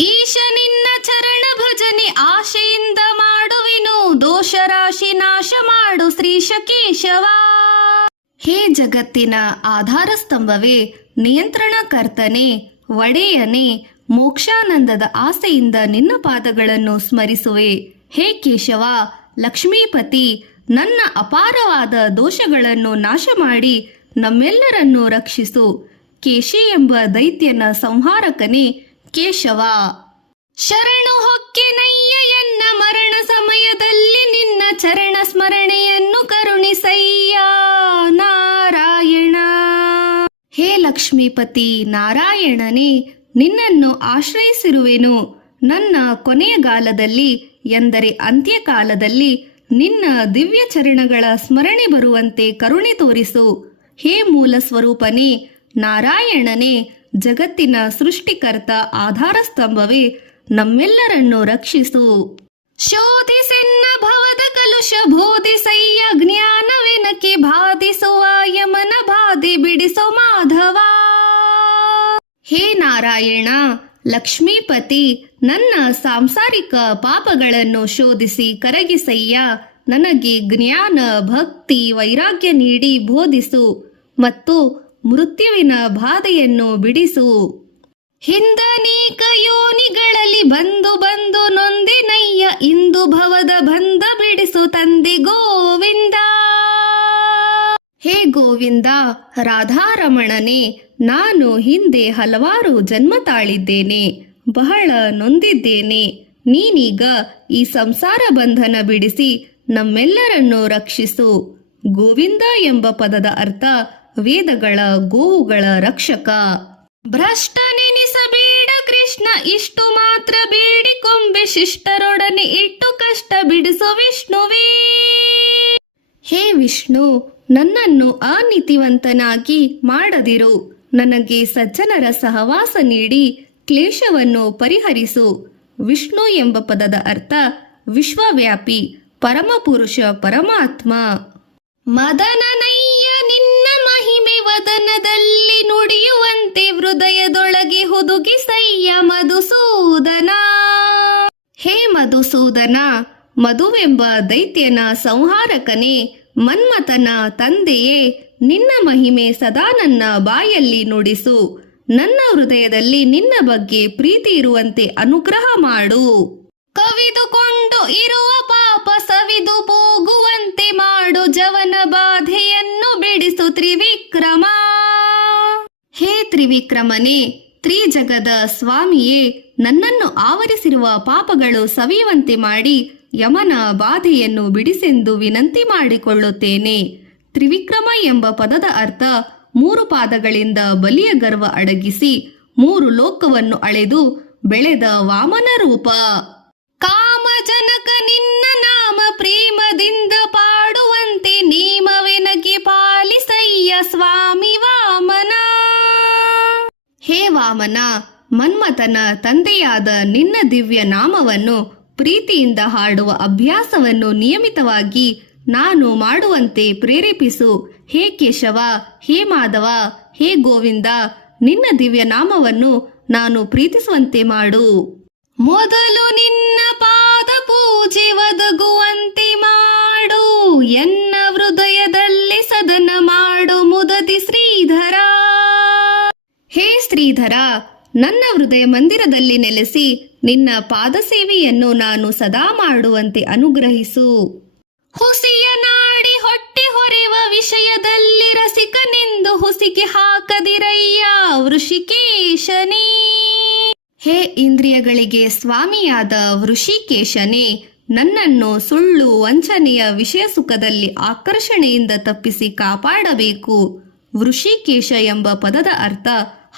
ಈಶ ನಿನ್ನ ಚರಣ ಭಜನೆ ಆಶೆಯಿಂದ ಮಾಡುವೆನು, ದೋಷ ರಾಶಿ ನಾಶ ಮಾಡು ಶ್ರೀಶ ಕೇಶವ. ಹೇ ಜಗತ್ತಿನ ಆಧಾರ ಸ್ತಂಭವೇ, ನಿಯಂತ್ರಣಕರ್ತನೆ, ಒಡೆಯನೇ, ಮೋಕ್ಷಾನಂದದ ಆಸೆಯಿಂದ ನಿನ್ನ ಪಾದಗಳನ್ನು ಸ್ಮರಿಸುವೆ. ಹೇ ಕೇಶವ, ಲಕ್ಷ್ಮೀಪತಿ, ನನ್ನ ಅಪಾರವಾದ ದೋಷಗಳನ್ನು ನಾಶ ಮಾಡಿ ನಮ್ಮೆಲ್ಲರನ್ನು ರಕ್ಷಿಸು. ಕೇಶಿ ಎಂಬ ದೈತ್ಯನ ಸಂಹಾರಕನೇ ಕೇಶವ. ಶರಣು ಹೊಕ್ಕೆನಯ್ಯ ಎನ್ನ ಮರಣ ಸಮಯದಲ್ಲಿ, ನಿನ್ನ ಚರಣ ಸ್ಮರಣೆಯನ್ನು ಕರುಣಿಸಯ್ಯ ನಾರಾಯಣ. ಹೇ ಲಕ್ಷ್ಮೀಪತಿ ನಾರಾಯಣನೇ, ನಿನ್ನನ್ನು ಆಶ್ರಯಿಸಿರುವೆನು. ನನ್ನ ಕೊನೆಯಗಾಲದಲ್ಲಿ ಎಂದರೆ ಅಂತ್ಯಕಾಲದಲ್ಲಿ ನಿನ್ನ ದಿವ್ಯ ಚರಣಗಳ ಸ್ಮರಣೆ ಬರುವಂತೆ ಕರುಣೆ ತೋರಿಸು. ಹೇ ಮೂಲ ಸ್ವರೂಪನೇ ನಾರಾಯಣನೇ, ಜಗತ್ತಿನ ಸೃಷ್ಟಿಕರ್ತ ಆಧಾರ ಸ್ತಂಭವೇ, ನಮ್ಮೆಲ್ಲರನ್ನು ರಕ್ಷಿಸು. ಶೋಧಿಸೆನ್ನ ಭವದ ಕಲುಷ ಬೋಧಿಸಯ್ಯ, ಜ್ಞಾನವೆನಕೆ ಬಾಧಿಸುವ ಯಮನ ಬಾಧೆ ಬಿಡಿಸು ಮಾಧವ. ಹೇ ನಾರಾಯಣ ಲಕ್ಷ್ಮೀಪತಿ, ನನ್ನ ಸಾಂಸಾರಿಕ ಪಾಪಗಳನ್ನು ಶೋಧಿಸಿ ಕರಗಿಸಯ್ಯ. ನನಗೆ ಜ್ಞಾನ ಭಕ್ತಿ ವೈರಾಗ್ಯ ನೀಡಿ ಬೋಧಿಸು ಮತ್ತು ಮೃತ್ಯುವಿನ ಬಾಧೆಯನ್ನು ಬಿಡಿಸು. ಹಿಂದನೇಕ ಯೋನಿಗಳಲ್ಲಿ ಬಂದು ಬಂದು ನೊಂದಿನಯ್ಯ, ಇಂದು ಭವದ ಬಂಧ ಬಿಡಿಸು ತಂದೆ ಗೋವಿಂದ. ಹೇ ಗೋವಿಂದ ರಾಧಾರಮಣನೇ, ನಾನು ಹಿಂದೆ ಹಲವಾರು ಜನ್ಮ ತಾಳಿದ್ದೇನೆ, ಬಹಳ ನೊಂದಿದ್ದೇನೆ. ನೀನೀಗ ಈ ಸಂಸಾರ ಬಂಧನ ಬಿಡಿಸಿ ನಮ್ಮೆಲ್ಲರನ್ನು ರಕ್ಷಿಸು. ಗೋವಿಂದ ಎಂಬ ಪದದ ಅರ್ಥ ವೇದಗಳ ಗೋವುಗಳ ರಕ್ಷಕ. ಭ್ರಷ್ಟ ನೆನಿಸಬೇಡ ಕೃಷ್ಣ, ಇಷ್ಟು ಮಾತ್ರ ಬೇಡಿಕೊಂಬೆ, ಶಿಷ್ಟರೊಡನೆ ಇಟ್ಟು ಕಷ್ಟ ಬಿಡಿಸು ವಿಷ್ಣುವೇ. ಹೇ ವಿಷ್ಣು, ನನ್ನನ್ನು ಅನೀತಿವಂತನಾಗಿ ಮಾಡದಿರು. ನನಗೆ ಸಜ್ಜನರ ಸಹವಾಸ ನೀಡಿ ಕ್ಲೇಶವನ್ನು ಪರಿಹರಿಸು. ವಿಷ್ಣು ಎಂಬ ಪದದ ಅರ್ಥ ವಿಶ್ವವ್ಯಾಪಿ, ಪರಮಪುರುಷ, ಪರಮಾತ್ಮ. ಮದನನಯ್ಯ ನಿನ್ನ ಮಹಿಮೆ ವದನದಲ್ಲಿ ನುಡಿಯುವಂತೆ, ಹೃದಯದೊಳಗೆ ಹುದುಗಿಸಯ್ಯ ಮಧುಸೂದನ. ಹೇ ಮಧುಸೂದನ, ಮಧುವೆಂಬ ದೈತ್ಯನ ಸಂಹಾರಕನೇ, ಮನ್ಮಥನ ತಂದೆಯೇ, ನಿನ್ನ ಮಹಿಮೆ ಸದಾ ನನ್ನ ಬಾಯಲ್ಲಿ ನುಡಿಸು. ನನ್ನ ಹೃದಯದಲ್ಲಿ ನಿನ್ನ ಬಗ್ಗೆ ಪ್ರೀತಿ ಇರುವಂತೆ ಅನುಗ್ರಹ ಮಾಡು. ಕವಿದುಕೊಂಡು ಇರುವ ಪಾಪ ಸವಿದು ಹೋಗುವಂತೆ ಮಾಡು, ಜವನ ಬಾಧೆಯನ್ನು ಬಿಡಿಸು ತ್ರಿವಿಕ್ರಮ. ಹೇ ತ್ರಿವಿಕ್ರಮನೇ, ತ್ರಿಜಗದ ಸ್ವಾಮಿಯೇ, ನನ್ನನ್ನು ಆವರಿಸಿರುವ ಪಾಪಗಳು ಸವಿಯುವಂತೆ ಮಾಡಿ ಯಮನ ಬಾಧೆಯನ್ನು ಬಿಡಿಸೆಂದು ವಿನಂತಿ ಮಾಡಿಕೊಳ್ಳುತ್ತೇನೆ. ತ್ರಿವಿಕ್ರಮ ಎಂಬ ಪದದ ಅರ್ಥ 3 ಪಾದಗಳಿಂದ ಬಲಿಯ ಗರ್ವ ಅಡಗಿಸಿ 3 ಲೋಕವನ್ನು ಅಳೆದು ಬೆಳೆದ ವಾಮನ ರೂಪ. ಕಾಮಜನಕ ನಿನ್ನ ನಾಮ ಪ್ರೇಮದಿಂದ ಪಾಡುವಂತೆ, ನೇಮವೆನಗೆ ಪಾಲಿಸಯ್ಯ ಸ್ವಾಮಿ ವಾಮನ. ಹೇ ವಾಮನ, ಮನ್ಮಥನ ತಂದೆಯಾದ ನಿನ್ನ ದಿವ್ಯ ನಾಮವನ್ನು ಪ್ರೀತಿಯಿಂದ ಹಾಡುವ ಅಭ್ಯಾಸವನ್ನು ನಿಯಮಿತವಾಗಿ ನಾನು ಮಾಡುವಂತೆ ಪ್ರೇರೇಪಿಸು. ಹೇ ಕೇಶವ, ಹೇ ಮಾಧವ, ಹೇ ಗೋವಿಂದ, ನಿನ್ನ ದಿವ್ಯ ನಾಮವನ್ನು ನಾನು ಪ್ರೀತಿಸುವಂತೆ ಮಾಡು. ಮೊದಲು ನಿನ್ನ ಪಾದ ಪೂಜೆ ಒದಗುವಂತೆ ಮಾಡು, ಎನ್ನ ಹೃದಯದಲ್ಲಿ ಸದನ ಮಾಡು ಮುದತಿ ಶ್ರೀಧರ. ಹೇ ಶ್ರೀಧರ, ನನ್ನ ಹೃದಯ ಮಂದಿರದಲ್ಲಿ ನೆಲೆಸಿ ನಿನ್ನ ಪಾದ ಸೇವೆಯನ್ನು ನಾನು ಸದಾ ಮಾಡುವಂತೆ ಅನುಗ್ರಹಿಸು. ಹುಸಿಯ ನಾಡಿ ಹೊಟ್ಟೆ ಹೊರೆವ ವಿಷಯದಲ್ಲಿ ರಸಿಕನೆಂದು ಹುಸಿಗೆ ಹಾಕದಿರಯ್ಯ ವೃಷಿಕೇಶನೇ. ಹೇ ಇಂದ್ರಿಯಗಳಿಗೆ ಸ್ವಾಮಿಯಾದ ವೃಷಿಕೇಶನೇ, ನನ್ನನ್ನು ಸುಳ್ಳು ವಂಚನೆಯ ವಿಷಯ ಸುಖದಲ್ಲಿ ಆಕರ್ಷಣೆಯಿಂದ ತಪ್ಪಿಸಿ ಕಾಪಾಡಬೇಕು. ವೃಷಿಕೇಶ ಎಂಬ ಪದದ ಅರ್ಥ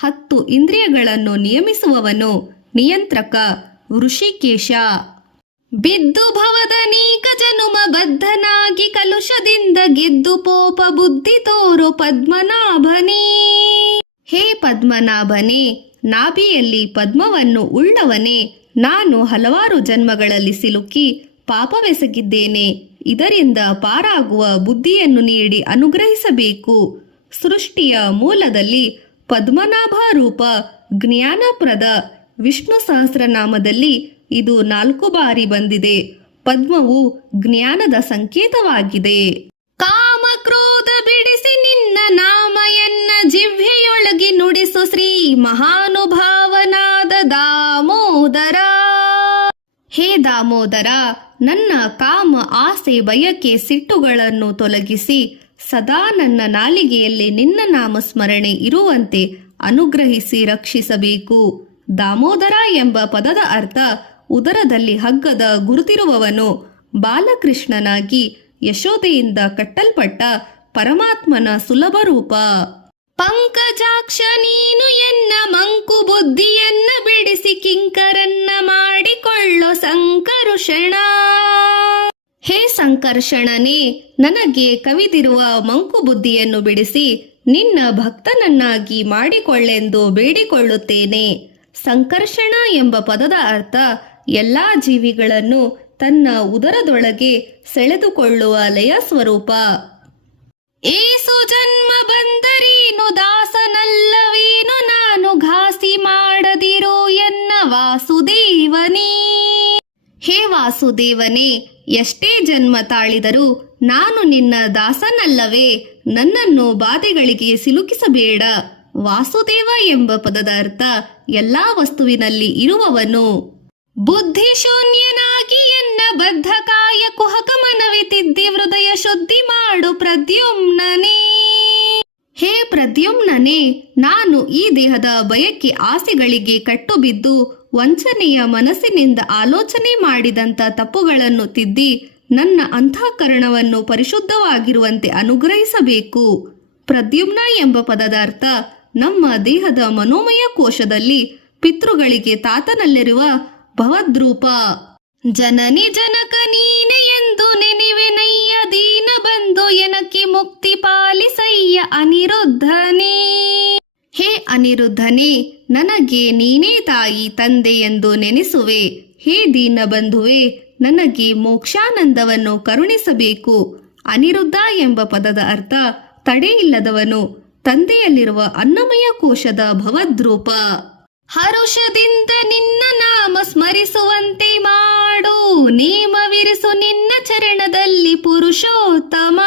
10 ಇಂದ್ರಿಯಗಳನ್ನು ನಿಯಮಿಸುವವನು, ನಿಯಂತ್ರಕ, ವೃಷಿಕೇಶ. ಬಿದ್ದು ಭವದನೀಕ ಜನುಮ ಬದ್ಧನಾಗಿ ಕಲುಷದಿಂದ ಗೆದ್ದು ಪೋಪ ಬುದ್ಧಿ ತೋರು ಪದ್ಮನಾಭನೇ. ಹೇ ಪದ್ಮನಾಭನೇ, ನಾಭಿಯಲ್ಲಿ ಪದ್ಮವನ್ನು ಉಳ್ಳವನೇ, ನಾನು ಹಲವಾರು ಜನ್ಮಗಳಲ್ಲಿ ಸಿಲುಕಿ ಪಾಪವೆಸಗಿದ್ದೇನೆ. ಇದರಿಂದ ಪಾರಾಗುವ ಬುದ್ಧಿಯನ್ನು ನೀಡಿ ಅನುಗ್ರಹಿಸಬೇಕು. ಸೃಷ್ಟಿಯ ಮೂಲದಲ್ಲಿ ಪದ್ಮನಾಭ ರೂಪ ಜ್ಞಾನಪ್ರದ ವಿಷ್ಣು ಸಹಸ್ರನಾಮದಲ್ಲಿ ಇದು 4 ಬಾರಿ ಬಂದಿದೆ. ಪದ್ಮವು ಜ್ಞಾನದ ಸಂಕೇತವಾಗಿದೆ. ಕಾಮ ಕ್ರೋಧ ಬಿಡಿಸಿ ನಿನ್ನ ನಾಮಯನ್ನ ಜಿಹ್ವೆಯೊಳಗೆ ನುಡಿಸು ಶ್ರೀ ಮಹಾನುಭಾವನಾದ ದಾಮೋದರ. ಹೇ ದಾಮೋದರ, ನನ್ನ ಕಾಮ ಆಸೆ ಬಯಕೆ ಸಿಟ್ಟುಗಳನ್ನು ತೊಲಗಿಸಿ ಸದಾ ನನ್ನ ನಾಲಿಗೆಯಲ್ಲಿ ನಿನ್ನ ನಾಮಸ್ಮರಣೆ ಇರುವಂತೆ ಅನುಗ್ರಹಿಸಿ ರಕ್ಷಿಸಬೇಕು. ದಾಮೋದರ ಎಂಬ ಪದದ ಅರ್ಥ ಉದರದಲ್ಲಿ ಹಗ್ಗದ ಗುರುತಿರುವವನು. ಬಾಲಕೃಷ್ಣನಾಗಿ ಯಶೋದೆಯಿಂದ ಕಟ್ಟಲ್ಪಟ್ಟ ಪರಮಾತ್ಮನ ಸುಲಭ ರೂಪ. ಪಂಕಜಾಕ್ಷ ನೀನು ಎನ್ನ ಮಂಕು ಬುದ್ಧಿಯನ್ನ ಬಿಡಿಸಿ ಕಿಂಕರನ್ನ ಮಾಡಿಕೊಳ್ಳೋ ಸಂಕರುಷಣ. ಹೇ ಸಂಕರ್ಷಣನೇ, ನನಗೆ ಕವಿದಿರುವ ಮಂಕು ಬುದ್ಧಿಯನ್ನು ಬಿಡಿಸಿ ನಿನ್ನ ಭಕ್ತನನ್ನಾಗಿ ಮಾಡಿಕೊಳ್ಳೆಂದು ಬೇಡಿಕೊಳ್ಳುತ್ತೇನೆ. ಸಂಕರ್ಷಣ ಎಂಬ ಪದದ ಅರ್ಥ ಎಲ್ಲಾ ಜೀವಿಗಳನ್ನು ತನ್ನ ಉದರದೊಳಗೆ ಸೆಳೆದುಕೊಳ್ಳುವ ಲಯ ಸ್ವರೂಪ. ಏಸು ಜನ್ಮ ಬಂದರೀನು ದಾಸನಲ್ಲವೇನು ನಾನು ಘಾಸಿ ಮಾಡದಿರೋ ಎನ್ನ ವಾಸುದೇವನೇ. ಹೇ ವಾಸುದೇವನೇ, ಎಷ್ಟೇ ಜನ್ಮ ತಾಳಿದರೂ ನಾನು ನಿನ್ನ ದಾಸನಲ್ಲವೇ, ನನ್ನನ್ನು ಬಾಧೆಗಳಿಗೆ ಸಿಲುಕಿಸಬೇಡ. ವಾಸುದೇವ ಎಂಬ ಪದದ ಅರ್ಥ ಎಲ್ಲಾ ವಸ್ತುವಿನಲ್ಲಿ ಇರುವವನು. ಬುದ್ಧಿ ಶೂನ್ಯನಾಗಿ ಎನ್ನ ಬದ್ಧಕಾಯ ಕುಹಕ ಮನವಿ ತಿದ್ದಿ ಹೃದಯ ಶುದ್ಧಿ ಮಾಡು ಪ್ರದ್ಯುಮ್ನನೇ. ಹೇ ಪ್ರದ್ಯುಮ್ನನೇ, ನಾನು ಈ ದೇಹದ ಬಯಕೆ ಆಸೆಗಳಿಗೆ ಕಟ್ಟುಬಿದ್ದು ವಂಚನೆಯ ಮನಸ್ಸಿನಿಂದ ಆಲೋಚನೆ ಮಾಡಿದಂಥ ತಪ್ಪುಗಳನ್ನು ತಿದ್ದಿ ನನ್ನ ಅಂತಃಕರಣವನ್ನು ಪರಿಶುದ್ಧವಾಗಿರುವಂತೆ ಅನುಗ್ರಹಿಸಬೇಕು. ಪ್ರದ್ಯುಮ್ನ ಎಂಬ ಪದದ ಅರ್ಥ ನಮ್ಮ ದೇಹದ ಮನೋಮಯ ಕೋಶದಲ್ಲಿ ಪಿತೃಗಳಿಗೆ ತಾತನಲ್ಲಿರುವ ಭವದ್ರೂಪ. ಜನನಿ ಜನಕ ನೀನೆ ಎಂದು ನೆನೆವೆನಯ್ಯ ದೀನ ಬಂದು ಎನಕ್ಕೆ ಮುಕ್ತಿ ಪಾಲಿಸಯ್ಯ ಅನಿರುದ್ಧನೇ. ಹೇ ಅನಿರುದ್ಧನೇ, ನನಗೆ ನೀನೇ ತಾಯಿ ತಂದೆ ಎಂದು ನೆನೆಸುವೆ. ಹೇ ದೀನ ಬಂಧುವೆ, ನನಗೆ ಮೋಕ್ಷಾನಂದವನ್ನು ಕರುಣಿಸಬೇಕು. ಅನಿರುದ್ಧ ಎಂಬ ಪದದ ಅರ್ಥ ತಡೆಯಿಲ್ಲದವನು, ತಂದೆಯಲ್ಲಿರುವ ಅನ್ನಮಯ ಕೋಶದ ಭವದ್ರೂಪ. ಹರುಷದಿಂದ ನಿನ್ನ ನಾಮ ಸ್ಮರಿಸುವಂತೆ ಮಾಡು, ನೇಮವಿರಿಸು ನಿನ್ನ ಚರಣದಲ್ಲಿ ಪುರುಷೋತ್ತಮ.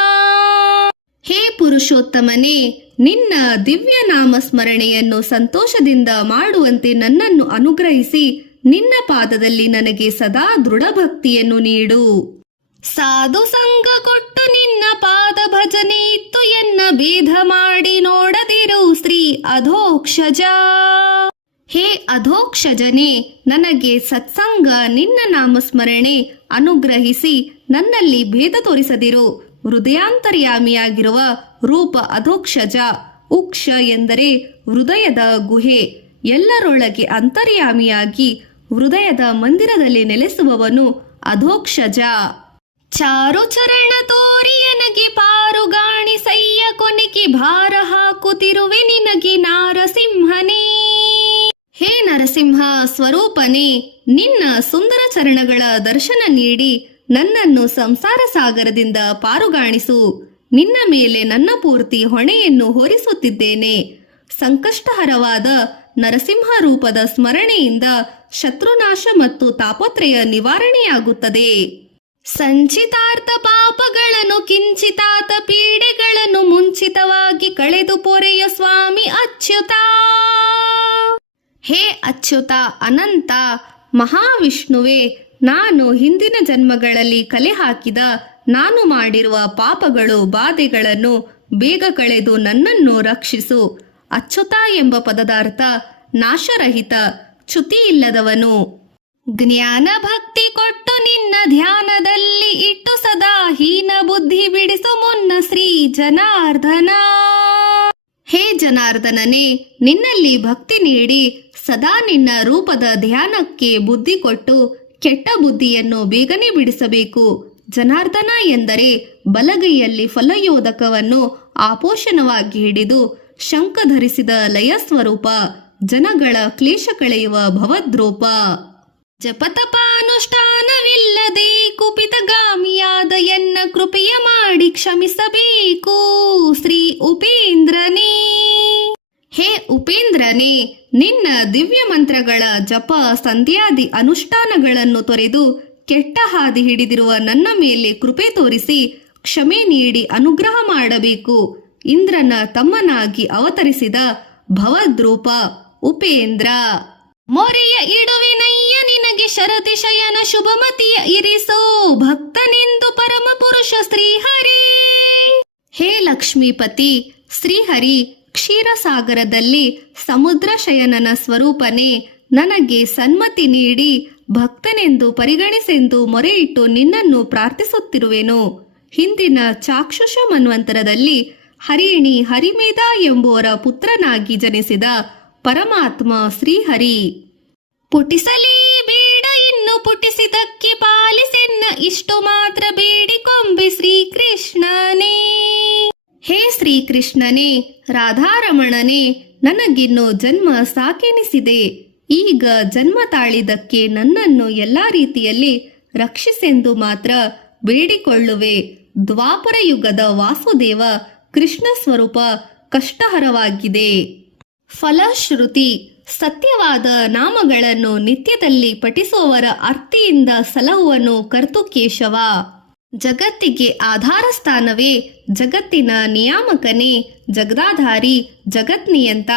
ಹೇ ಪುರುಷೋತ್ತಮನೇ, ನಿನ್ನ ದಿವ್ಯ ನಾಮ ಸ್ಮರಣೆಯನ್ನು ಸಂತೋಷದಿಂದ ಮಾಡುವಂತೆ ನನ್ನನ್ನು ಅನುಗ್ರಹಿಸಿ ನಿನ್ನ ಪಾದದಲ್ಲಿ ನನಗೆ ಸದಾ ದೃಢ ಭಕ್ತಿಯನ್ನು ನೀಡು. ಸಾಧು ಸಂಗ ಕೊಟ್ಟು ನಿನ್ನ ಪಾದ ಭಜನೆ ಇತ್ತು ಎನ್ನ ಭೇದ ಮಾಡಿ ನೋಡದಿರು ಶ್ರೀ ಅಧೋಕ್ಷಜ. ಹೇ ಅಧೋಕ್ಷಜನೇ, ನನಗೆ ಸತ್ಸಂಗ ನಿನ್ನ ನಾಮಸ್ಮರಣೆ ಅನುಗ್ರಹಿಸಿ ನನ್ನಲ್ಲಿ ಭೇದ ತೋರಿಸದಿರು. ಹೃದಯಾಂತರ್ಯಾಮಿಯಾಗಿರುವ ರೂಪ ಅಧೋಕ್ಷಜ. ಉಕ್ಷ ಎಂದರೆ ಹೃದಯದ ಗುಹೆ. ಎಲ್ಲರೊಳಗೆ ಅಂತರ್ಯಾಮಿಯಾಗಿ ಹೃದಯದ ಮಂದಿರದಲ್ಲಿ ನೆಲೆಸುವವನು ಅಧೋಕ್ಷಜ. ಚಾರು ಚರಣ ತೋರಿ ನನಗೆ ಪಾರುಗಾಣಿ ಸಯ್ಯ ಕೊನೆಗೆ ಭಾರ ಹಾಕುತ್ತಿರುವೆ ನಿನಗೆ ನಾರಸಿಂಹನೇ. ಹೇ ನರಸಿಂಹ ಸ್ವರೂಪನೇ, ನಿನ್ನ ಸುಂದರ ಚರಣಗಳ ದರ್ಶನ ನೀಡಿ ನನ್ನನ್ನು ಸಂಸಾರ ಸಾಗರದಿಂದ ಪಾರುಗಾಣಿಸು. ನಿನ್ನ ಮೇಲೆ ನನ್ನ ಪೂರ್ತಿ ಹೊಣೆಯನ್ನು ಹೊರಿಸುತ್ತಿದ್ದೇನೆ. ಸಂಕಷ್ಟಹರವಾದ ನರಸಿಂಹ ರೂಪದ ಸ್ಮರಣೆಯಿಂದ ಶತ್ರುನಾಶ ಮತ್ತು ತಾಪತ್ರಯ ನಿವಾರಣೆಯಾಗುತ್ತದೆ. ಸಂಚಿತಾರ್ಥ ಪಾಪಗಳನ್ನು ಕಿಂಚಿತಾತ ಪೀಡೆಗಳನ್ನು ಮುಂಚಿತವಾಗಿ ಕಳೆದು ಪೊರೆಯ ಸ್ವಾಮಿ ಅಚ್ಯುತ. ಹೇ ಅಚ್ಯುತ ಅನಂತ ಮಹಾವಿಷ್ಣುವೇ, ನಾನು ಹಿಂದಿನ ಜನ್ಮಗಳಲ್ಲಿ ಕಲೆ ಹಾಕಿದ ನಾನು ಮಾಡಿರುವ ಪಾಪಗಳು ಬಾಧೆಗಳನ್ನು ಬೇಗ ಕಳೆದು ನನ್ನನ್ನು ರಕ್ಷಿಸು. ಅಚ್ಯುತ ಎಂಬ ಪದದ ಅರ್ಥ ನಾಶರಹಿತ, ಚ್ಯುತಿ ಇಲ್ಲದವನು. ಜ್ಞಾನ ಭಕ್ತಿ ಕೊಟ್ಟು ನಿನ್ನ ಧ್ಯಾನದಲ್ಲಿ ಇಟ್ಟು ಸದಾ ಹೀನ ಬುದ್ಧಿ ಬಿಡಿಸು ಮುನ್ನ ಶ್ರೀ ಜನಾರ್ದನ. ಹೇ ಜನಾರ್ದನನೇ, ನಿನ್ನಲ್ಲಿ ಭಕ್ತಿ ನೀಡಿ ಸದಾ ನಿನ್ನ ರೂಪದ ಧ್ಯಾನಕ್ಕೆ ಬುದ್ಧಿ ಕೊಟ್ಟು ಕೆಟ್ಟ ಬುದ್ಧಿಯನ್ನು ಬೇಗನೆ ಬಿಡಿಸಬೇಕು. ಜನಾರ್ದನ ಎಂದರೆ ಬಲಗೈಯಲ್ಲಿ ಫಲಯೋದಕವನ್ನು ಆಪೋಷಣವಾಗಿ ಹಿಡಿದು ಶಂಖ ಧರಿಸಿದ ಲಯ ಸ್ವರೂಪ, ಜನಗಳ ಕ್ಲೇಶ ಕಳೆಯುವ ಭವದ್ರೂಪ. ಜಪತಪಾನುಷ್ಠಾನವಿಲ್ಲದೆ ಕುಪಿತಗಾಮಿಯಾದ ಎನ್ನ ಕೃಪೆಯ ಮಾಡಿ ಕ್ಷಮಿಸಬೇಕು ಶ್ರೀ ಉಪೇಂದ್ರನೇ. ಹೇ ಉಪೇಂದ್ರನೇ, ನಿನ್ನ ದಿವ್ಯ ಮಂತ್ರಗಳ ಜಪ ಸಂಧ್ಯಾದಿ ಅನುಷ್ಠಾನಗಳನ್ನು ತೊರೆದು ಕೆಟ್ಟ ಹಾದಿ ಹಿಡಿದಿರುವ ನನ್ನ ಮೇಲೆ ಕೃಪೆ ತೋರಿಸಿ ಕ್ಷಮೆ ನೀಡಿ ಅನುಗ್ರಹ ಮಾಡಬೇಕು. ಇಂದ್ರನ ತಮ್ಮನಾಗಿ ಅವತರಿಸಿದ ಭವದ್ರೂಪ ಉಪೇಂದ್ರ. ಮೊರೆಯ ಇಡುವಿನಯ್ಯ ನಿನಗೆ ಶರತಿಶಯನ ಶುಭಮತಿಯ ಇರಿಸೋ ಭಕ್ತನೆಂದು ಪರಮ ಪುರುಷ ಶ್ರೀಹರಿ. ಹೇ ಲಕ್ಷ್ಮೀಪತಿ ಶ್ರೀಹರಿ, ಕ್ಷೀರಸಾಗರದಲ್ಲಿ ಸಮುದ್ರ ಶಯನನ ಸ್ವರೂಪನೇ, ನನಗೆ ಸನ್ಮತಿ ನೀಡಿ ಭಕ್ತನೆಂದು ಪರಿಗಣಿಸೆಂದು ಮೊರೆಯಿಟ್ಟು ನಿನ್ನನ್ನು ಪ್ರಾರ್ಥಿಸುತ್ತಿರುವೆನು. ಹಿಂದಿನ ಚಾಕ್ಷುಷ ಮನ್ವಂತರದಲ್ಲಿ ಹರಿಣಿ ಹರಿಮೇಧ ಎಂಬುವರ ಪುತ್ರನಾಗಿ ಜನಿಸಿದ ಪರಮಾತ್ಮ ಶ್ರೀಹರಿ. ಪುಟಿಸಲೇ ಬೇಡ ಇನ್ನು ಪುಟಿಸಿದಕ್ಕೆ ಪಾಲಿಸೆನ್ನ, ಇಷ್ಟು ಮಾತ್ರ ಬೇಡಿಕೊಂಬೆ ಶ್ರೀಕೃಷ್ಣನೇ. ಹೇ ಶ್ರೀಕೃಷ್ಣನೇ, ರಾಧಾರಮಣನೇ, ನನಗಿನ್ನು ಜನ್ಮ ಸಾಕೆನಿಸಿದೆ. ಈಗ ಜನ್ಮ ತಾಳಿದಕ್ಕೆ ನನ್ನನ್ನು ಎಲ್ಲ ರೀತಿಯಲ್ಲಿ ರಕ್ಷಿಸೆಂದು ಮಾತ್ರ ಬೇಡಿಕೊಳ್ಳುವೆ. ದ್ವಾಪರ ಯುಗದ ವಾಸುದೇವ ಕೃಷ್ಣ ಸ್ವರೂಪ ಕಷ್ಟಹರವಾಗಿದೆ. ಫಲಶ್ರುತಿ ಸತ್ಯವಾದ ನಾಮಗಳನ್ನು ನಿತ್ಯದಲ್ಲಿ ಪಠಿಸುವವರ ಅರ್ಥಿಯಿಂದ ಸಲಹುವನು ಕರ್ತು ಕೇಶವ. ಜಗತ್ತಿಗೆ ಆಧಾರ ಸ್ಥಾನವೇ, ಜಗತ್ತಿನ ನಿಯಾಮಕನೇ, ಜಗದಾಧಾರಿ, ಜಗತ್ನಿಯಂತ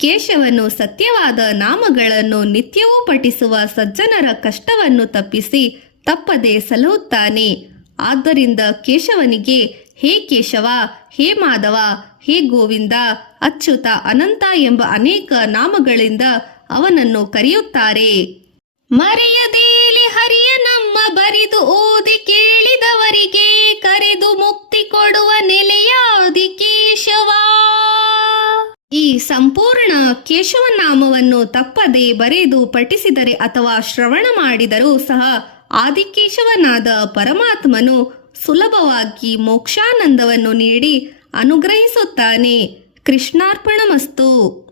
ಕೇಶವನು ಸತ್ಯವಾದ ನಾಮಗಳನ್ನು ನಿತ್ಯವೂ ಪಠಿಸುವ ಸಜ್ಜನರ ಕಷ್ಟವನ್ನು ತಪ್ಪಿಸಿ ತಪ್ಪದೆ ಸಲಹುತ್ತಾನೆ. ಆದ್ದರಿಂದ ಕೇಶವನಿಗೆ ಹೇ ಕೇಶವ, ಹೇ ಮಾಧವ, ಹೇ ಗೋವಿಂದ, ಅಚ್ಯುತ, ಅನಂತ ಎಂಬ ಅನೇಕ ನಾಮಗಳಿಂದ ಅವನನ್ನು ಕರೆಯುತ್ತಾರೆ. ಮರೆಯದೇಲಿ ಹರಿಯ ನಮ್ಮ ಬರಿದು ಓದಿ ಕೇಳಿದವರಿಗೆ ಕರೆದು ಮುಕ್ತಿ ಕೊಡುವ ನೆಲೆಯಾದಿ ಕೇಶವ. ಈ ಸಂಪೂರ್ಣ ಕೇಶವ ನಾಮವನ್ನು ತಪ್ಪದೆ ಬರೆದು ಪಠಿಸಿದರೆ ಅಥವಾ ಶ್ರವಣ ಮಾಡಿದರೂ ಸಹ ಆದಿಕೇಶವನಾದ ಪರಮಾತ್ಮನು ಸುಲಭವಾಗಿ ಮೋಕ್ಷಾನಂದವನ್ನು ನೀಡಿ ಅನುಗ್ರಹಿಸುತ್ತಾನೆ. ಕೃಷ್ಣಾರ್ಪಣಮಸ್ತು.